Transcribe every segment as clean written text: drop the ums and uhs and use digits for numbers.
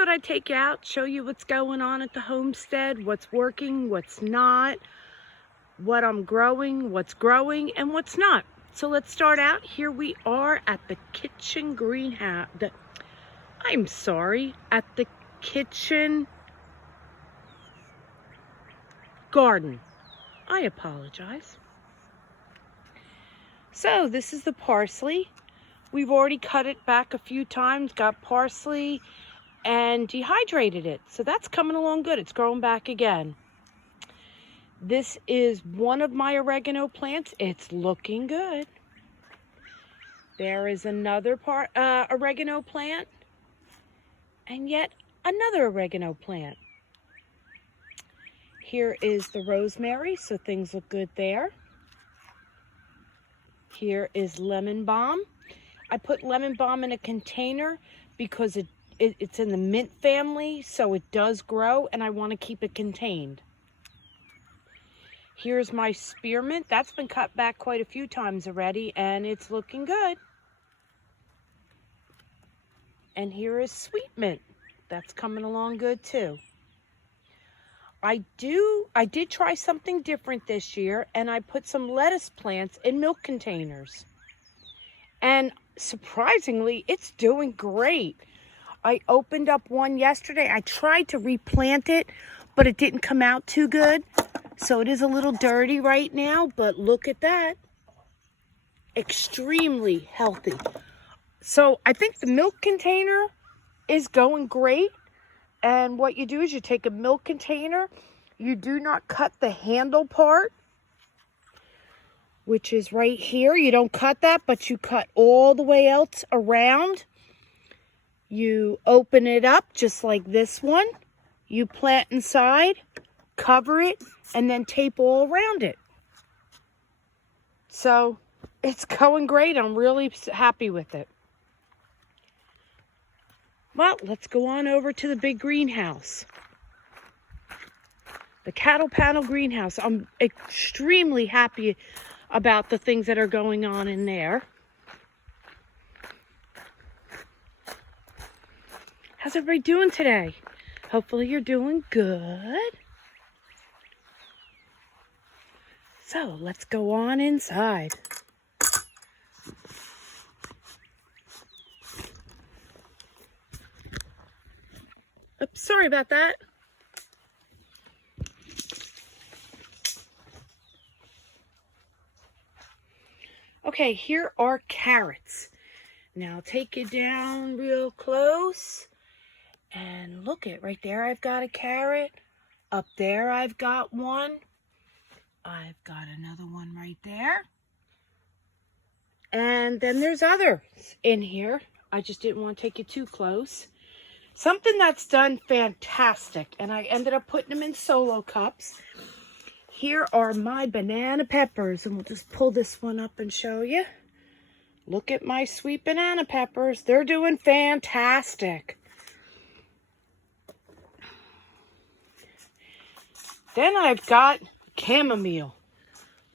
thought I'd take you out, show you what's going on at the homestead, what's working, what's not, what I'm growing, and what's not. So let's start out. Here we are at the kitchen greenhouse. At the kitchen garden. I apologize. So this is the parsley. We've already cut it back a few times, got parsley and dehydrated it. So that's coming along good. It's growing back again. This is one of my oregano plants. It's looking good. There is another oregano plant and yet another oregano plant. Here is the rosemary, so things look good there. Here is lemon balm. I put lemon balm in a container because it's in the mint family, so it does grow, and I want to keep it contained. Here's my spearmint. That's been cut back quite a few times already, and it's looking good. And here is sweet mint. That's coming along good too. I did try something different this year, and I put some lettuce plants in milk containers. And surprisingly, it's doing great. I opened up one yesterday. I tried to replant it, but it didn't come out too good. So it is a little dirty right now, but look at that. Extremely healthy. So I think the milk container is going great. And what you do is you take a milk container, you do not cut the handle part, which is right here. You don't cut that, but you cut all the way else around. You open it up just like this one. You plant inside, cover it, and then tape all around it. So it's going great. I'm really happy with it. Well, let's go on over to the big greenhouse. The cattle panel greenhouse. I'm extremely happy about the things that are going on in there. How's everybody doing today? Hopefully you're doing good. So let's go on inside. Oops, sorry about that. Okay, here are carrots. Now I'll take you down real close. And look at right there, I've got a carrot. Up there, I've got one. I've got another one right there. And then there's others in here. I just didn't want to take you too close. Something that's done fantastic, and I ended up putting them in solo cups. Here are my banana peppers, and we'll just pull this one up and show you. Look at my sweet banana peppers. They're doing fantastic. Then I've got chamomile.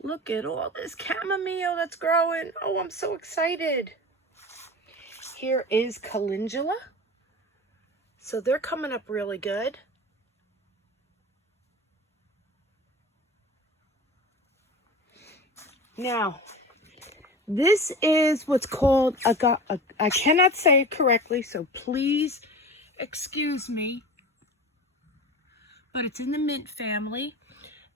Look at all this chamomile that's growing. Oh, I'm so excited. Here is calendula. So they're coming up really good. Now, this is what's called I cannot say it correctly, so please excuse me. But it's in the mint family,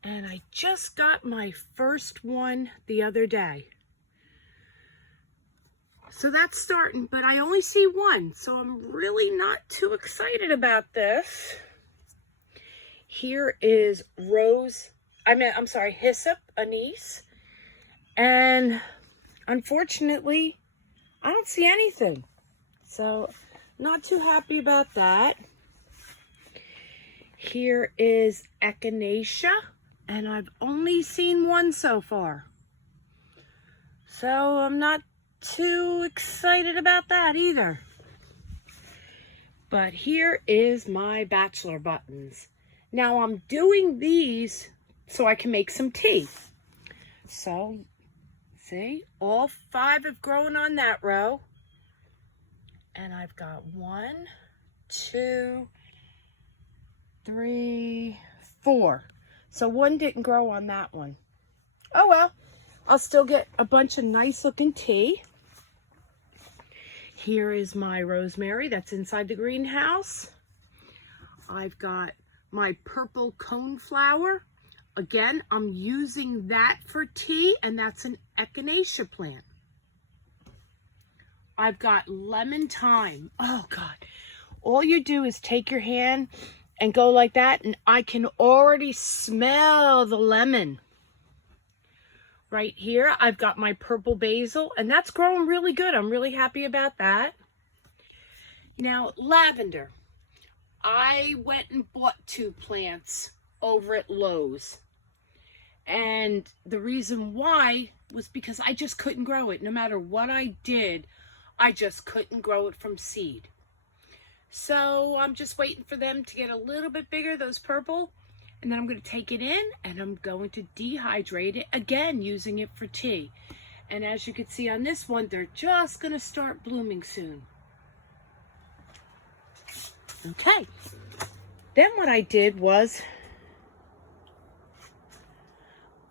and I just got my first one the other day. So that's starting, but I only see one, so I'm really not too excited about this. Here is hyssop anise. And unfortunately, I don't see anything. So not too happy about that. Here is echinacea, and I've only seen one so far. So I'm not too excited about that either. But here is my bachelor buttons. Now I'm doing these so I can make some tea. So, see, all 5 have grown on that row. And I've got 1, 2, 3, 4. So one didn't grow on that one. Oh well, I'll still get a bunch of nice looking tea. Here is my rosemary that's inside the greenhouse. I've got my purple coneflower. Again, I'm using that for tea, and that's an echinacea plant. I've got lemon thyme. Oh God. All you do is take your hand and go like that, and I can already smell the lemon. Right here, I've got my purple basil, and that's growing really good. I'm really happy about that. Now, lavender. I went and bought 2 plants over at Lowe's. And the reason why was because I just couldn't grow it. No matter what I did, I just couldn't grow it from seed. So I'm just waiting for them to get a little bit bigger, those purple. And then I'm going to take it in and I'm going to dehydrate it, again, using it for tea. And as you can see on this one, they're just going to start blooming soon. Okay. Then what I did was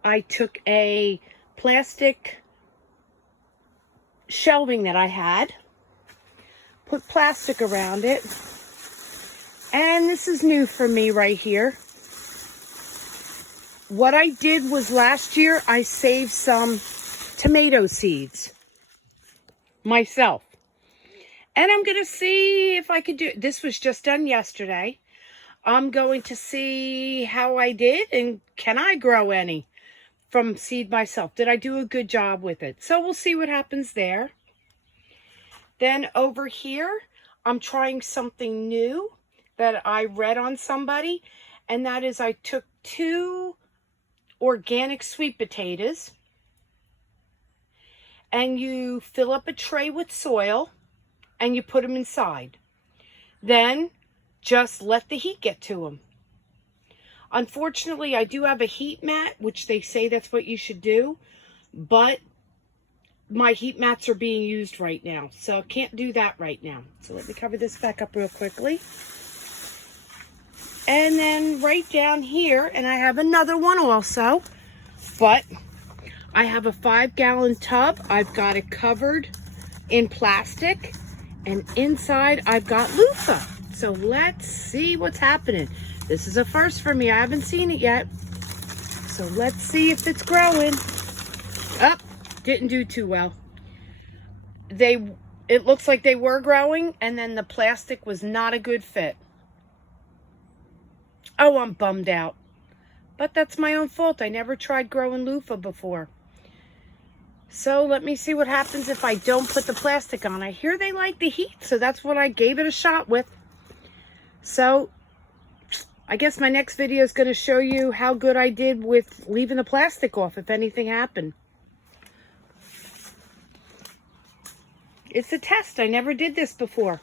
I took a plastic shelving that I had, put plastic around it, and this is new for me right here. What I did was last year I saved some tomato seeds myself. And I'm going to see if I could do it. This was just done yesterday. I'm going to see how I did and can I grow any from seed myself. Did I do a good job with it? So we'll see what happens there. Then over here, I'm trying something new that I read on somebody. And that is I took 2 organic sweet potatoes and you fill up a tray with soil and you put them inside. Then just let the heat get to them. Unfortunately, I do have a heat mat, which they say that's what you should do, but my heat mats are being used right now, so I can't do that right now. So let me cover this back up real quickly. And then right down here, and I have another one also, but I have a 5-gallon tub. I've got it covered in plastic, and inside I've got loofah. So let's see what's happening. This is a first for me. I haven't seen it yet. So let's see if it's growing. Oh, didn't do too well. It looks like they were growing, and then the plastic was not a good fit. Oh, I'm bummed out. But that's my own fault. I never tried growing loofah before. So let me see what happens if I don't put the plastic on. I hear they like the heat, so that's what I gave it a shot with. So I guess my next video is going to show you how good I did with leaving the plastic off, if anything happened. It's a test. I never did this before.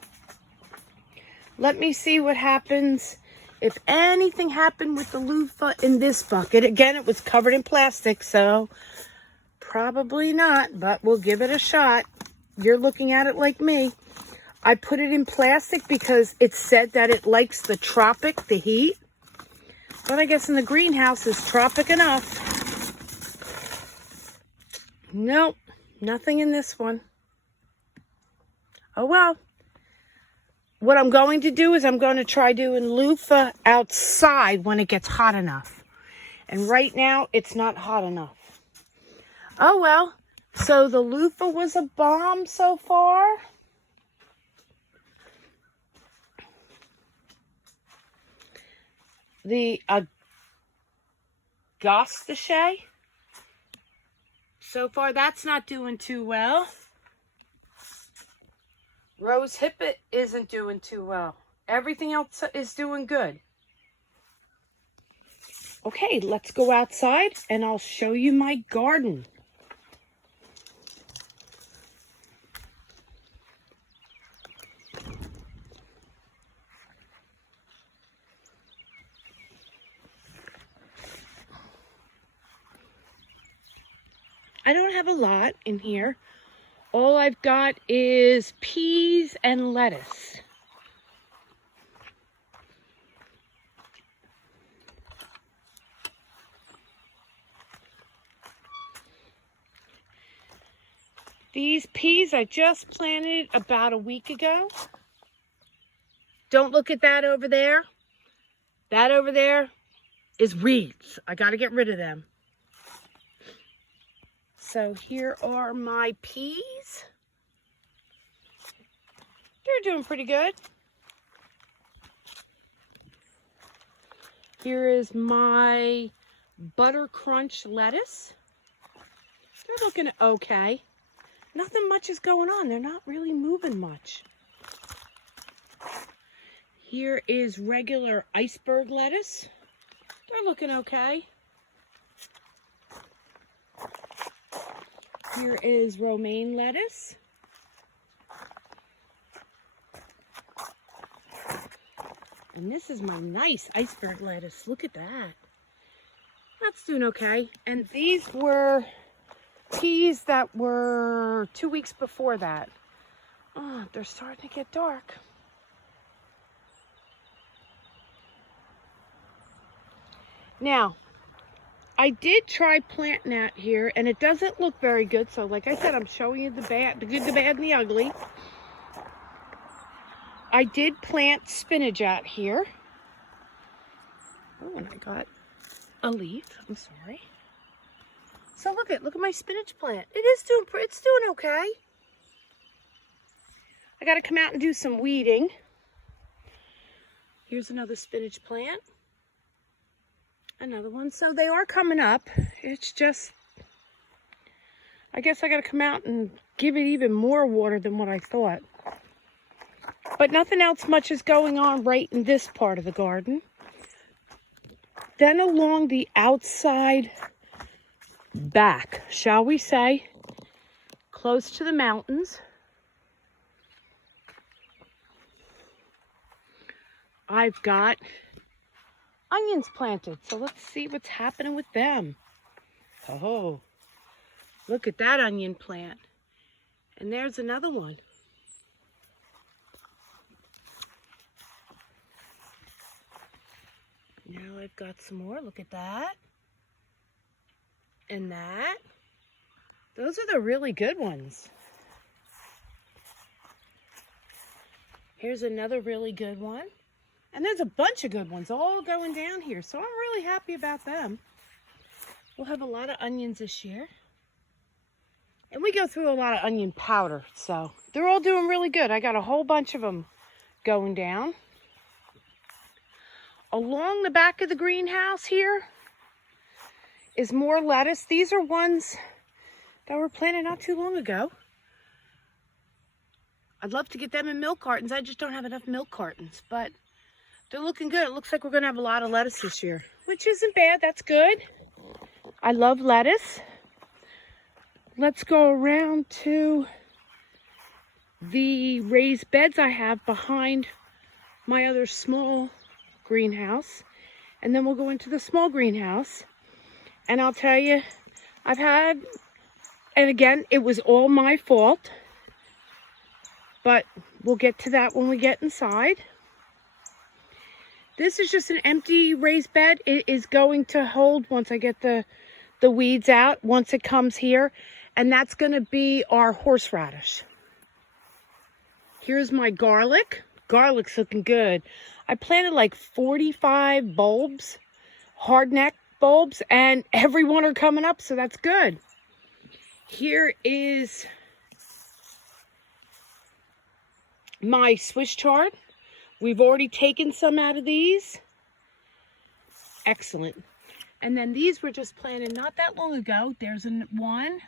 Let me see what happens if anything happened with the loofah in this bucket. Again, it was covered in plastic, so probably not, but we'll give it a shot. You're looking at it like me. I put it in plastic because it said that it likes the tropic, the heat. But I guess in the greenhouse is tropic enough. Nope, nothing in this one. Oh well. What I'm going to do is I'm going to try doing loofah outside when it gets hot enough. And right now, it's not hot enough. Oh well, so the loofah was a bomb so far. The Agastache, so far that's not doing too well. Rose Hippet isn't doing too well. Everything else is doing good. Okay, let's go outside and I'll show you my garden. I don't have a lot in here. All I've got is peas and lettuce. These peas I just planted about a week ago. Don't look at that over there. That over there is weeds. I got to get rid of them. So here are my peas. They're doing pretty good. Here is my butter crunch lettuce. They're looking okay. Nothing much is going on. They're not really moving much. Here is regular iceberg lettuce. They're looking okay. Here is romaine lettuce. And this is my nice iceberg lettuce. Look at that. That's doing okay. And these were peas that were 2 weeks before that. Oh, they're starting to get dark. Now, I did try planting out here, and it doesn't look very good. So, like I said, I'm showing you the bad, the good, the bad, and the ugly. I did plant spinach out here. Oh, and I got a leaf. I'm sorry. So look at my spinach plant. It's doing okay. I got to come out and do some weeding. Here's another spinach plant. Another one. So they are coming up. It's just, I guess I got to come out and give it even more water than what I thought. But nothing else much is going on right in this part of the garden. Then along the outside back, shall we say, close to the mountains, I've got onions planted. So let's see what's happening with them. Oh, look at that onion plant. And there's another one. Now I've got some more. Look at that. And that. Those are the really good ones. Here's another really good one. And there's a bunch of good ones all going down here. So I'm really happy about them. We'll have a lot of onions this year. And we go through a lot of onion powder. So they're all doing really good. I got a whole bunch of them going down. Along the back of the greenhouse here is more lettuce. These are ones that were planted not too long ago. I'd love to get them in milk cartons. I just don't have enough milk cartons, but they're looking good. It looks like we're going to have a lot of lettuce this year, which isn't bad. That's good. I love lettuce. Let's go around to the raised beds I have behind my other small greenhouse, and then we'll go into the small greenhouse. And I'll tell you, I've had, and again, it was all my fault, but we'll get to that when we get inside. This is just an empty raised bed. It is going to hold once I get the weeds out, once it comes here, and that's going to be our horseradish. Here's my garlic. Garlic's looking good. I planted like 45 bulbs, hardneck bulbs, and every one are coming up, so that's good. Here is my Swiss chard. We've already taken some out of these. Excellent. And then these were just planted not that long ago. There's one.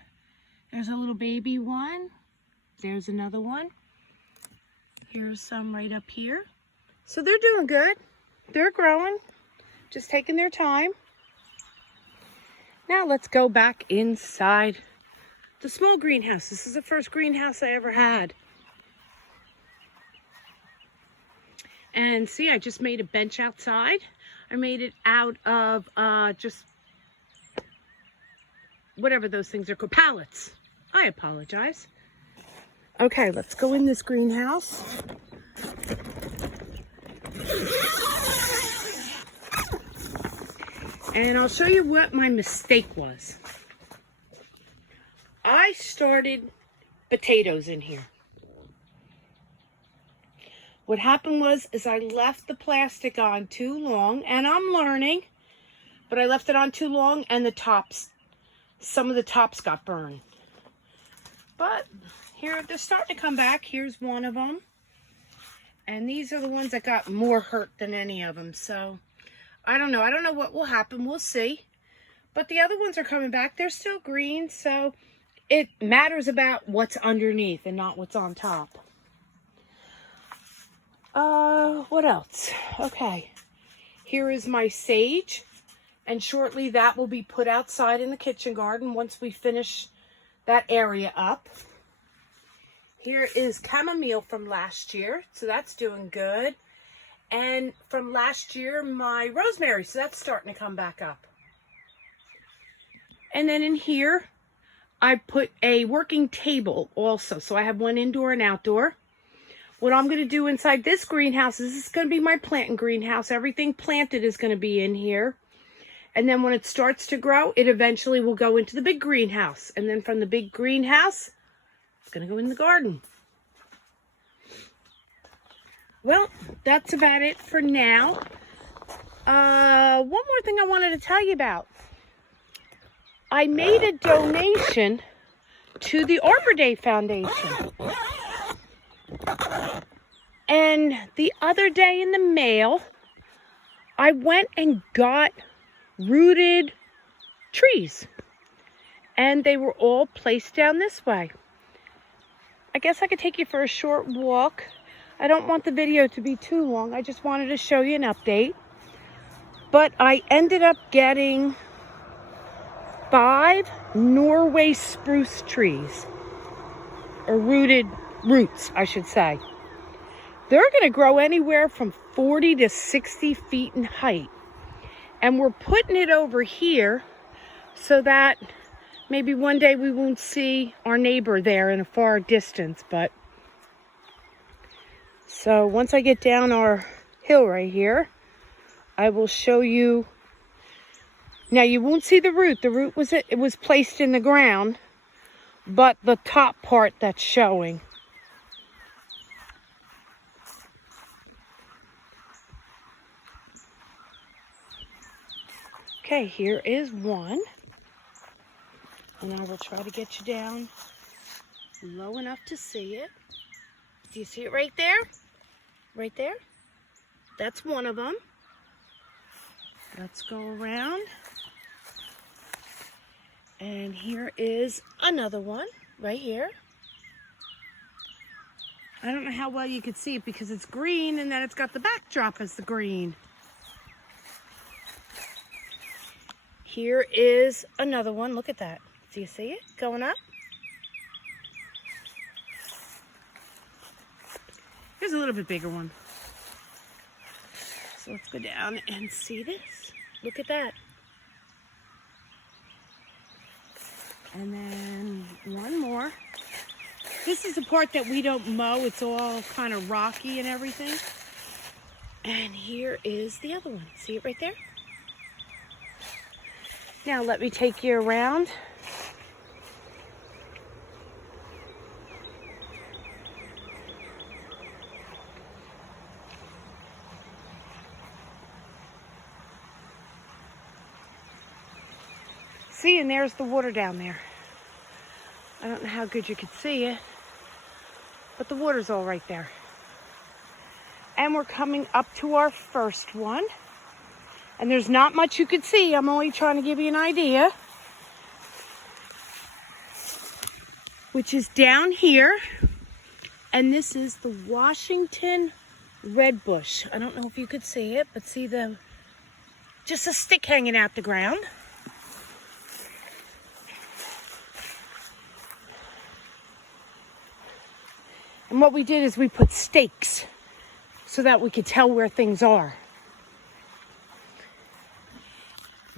There's a little baby one. There's another one. Here's some right up here. So they're doing good. They're growing. Just taking their time. Now let's go back inside the small greenhouse. This is the first greenhouse I ever had. And see, I just made a bench outside. I made it out of just whatever those things are called, pallets. I apologize. Okay, let's go in this greenhouse. And I'll show you what my mistake was. I started potatoes in here. What happened was I left the plastic on too long, and I'm learning, but I left it on too long and some of the tops got burned. But here, they're starting to come back. Here's one of them. And these are the ones that got more hurt than any of them. So, I don't know. I don't know what will happen. We'll see. But the other ones are coming back. They're still green, so it matters about what's underneath and not what's on top. What else? Okay. Here is my sage. And shortly that will be put outside in the kitchen garden once we finish that area up. Here is chamomile from last year. So that's doing good. And from last year, my rosemary. So that's starting to come back up. And then in here, I put a working table also. So I have one indoor and outdoor. What I'm going to do inside this greenhouse is this is going to be my planting greenhouse. Everything planted is going to be in here. And then when it starts to grow, it eventually will go into the big greenhouse. And then from the big greenhouse, it's going to go in the garden. Well, that's about it for now. One more thing I wanted to tell you about. I made a donation to the Arbor Day Foundation. And the other day in the mail, I went and got rooted trees. And they were all placed down this way. I guess I could take you for a short walk. I don't want the video to be too long. I just wanted to show you an update. But I ended up getting 5 Norway spruce trees. Or roots, I should say. They're going to grow anywhere from 40 to 60 feet in height. And we're putting it over here so that maybe one day we won't see our neighbor there in a far distance. But so once I get down our hill right here, I will show you. Now you won't see the root. The root was placed in the ground, but the top part that's showing. Okay, here is one. And I will try to get you down low enough to see it. Do you see it right there? Right there? That's one of them. Let's go around. And here is another one right here. I don't know how well you can see it because it's green and then it's got the backdrop as the green. Here is another one. Look at that. Do you see it going up? Here's a little bit bigger one. So let's go down and see this. Look at that. And then one more. This is the part that we don't mow. It's all kind of rocky and everything. And here is the other one. See it right there? Now let me take you around. See, and there's the water down there. I don't know how good you could see it, but the water's all right there. And we're coming up to our first one. And there's not much you could see. I'm only trying to give you an idea. Which is down here. And this is the Washington redbush. I don't know if you could see it, but see just a stick hanging out the ground. And what we did is we put stakes so that we could tell where things are.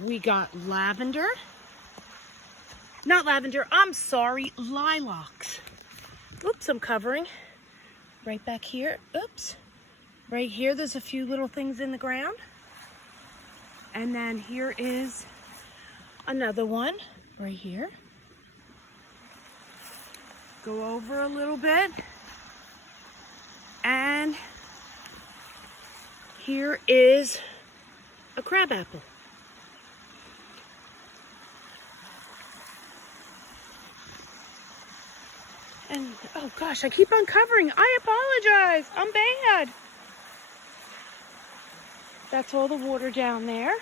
We got lavender. Not lavender, I'm sorry, lilacs. Oops, I'm covering. Right back here, oops. Right here, there's a few little things in the ground. And then here is another one right here. Go over a little bit. And here is a crabapple. And, oh gosh, I keep uncovering. I apologize. I'm bad. That's all the water down there.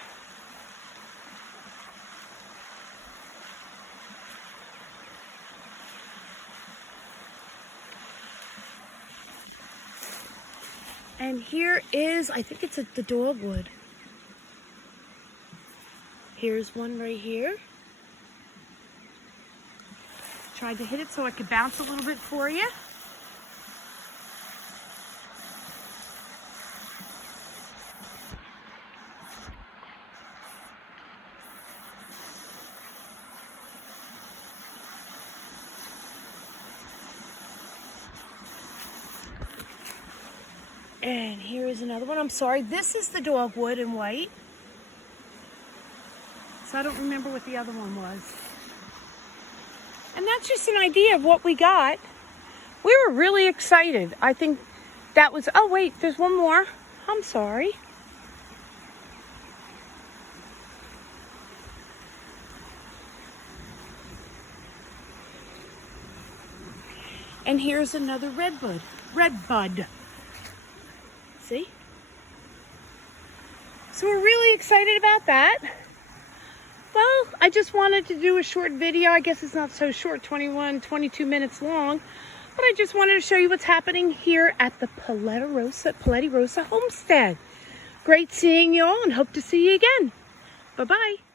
And here is, I think it's the dogwood. Here's one right here. Tried to hit it so I could bounce a little bit for you. And here is another one. I'm sorry, this is the dogwood in white. So I don't remember what the other one was. And that's just an idea of what we got. We were really excited. I think that was, oh wait, there's one more. I'm sorry. And here's another red bud. See? So we're really excited about that. Well, I just wanted to do a short video. I guess it's not so short, 21, 22 minutes long. But I just wanted to show you what's happening here at the Polettirosa Homestead. Great seeing you all and hope to see you again. Bye-bye.